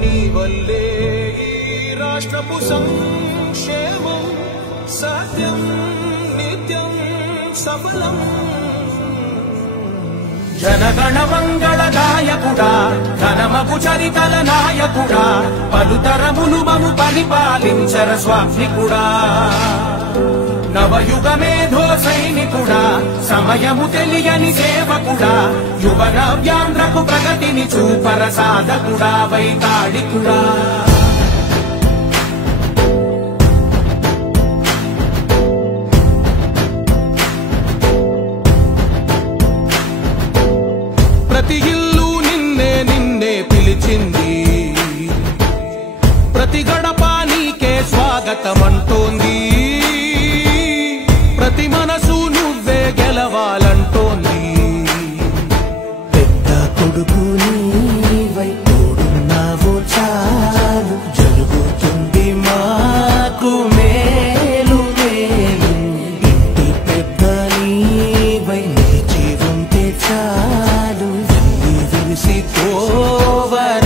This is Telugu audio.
నీ వల్లే ఈ రాష్ట్రపు సంక్షేమం సత్యం నిత్యం సఫలం. జనగణ మంగళ గాయకుడా ఘనమగు చరితల నాయకుడా పలుతరములు మము పరిపాలించర స్వామికుడా. నవయుగ మేధో సైనికుడా సమయము తెలియని సేవకుడా యువ నవ్యాంధ్రకు ప్రగతిని చూపర సాధకుడా వైతాళికుడా. ప్రతి ఇల్లు నిన్నే నిన్నే పిలిచింది ప్రతి గడప నీకే స్వాగతమంటోంది ప్రతి మనసు నువ్వే గెలవాలంటోంది. పెద్ద కొడుకు నీవై తోడున్నావు చాలు జరుగుతుంది మాకు మేలు మేలు. ఇంటి పెద్ద నీవై నిలిచి ఉంటే చాలు వెలిసి తోవర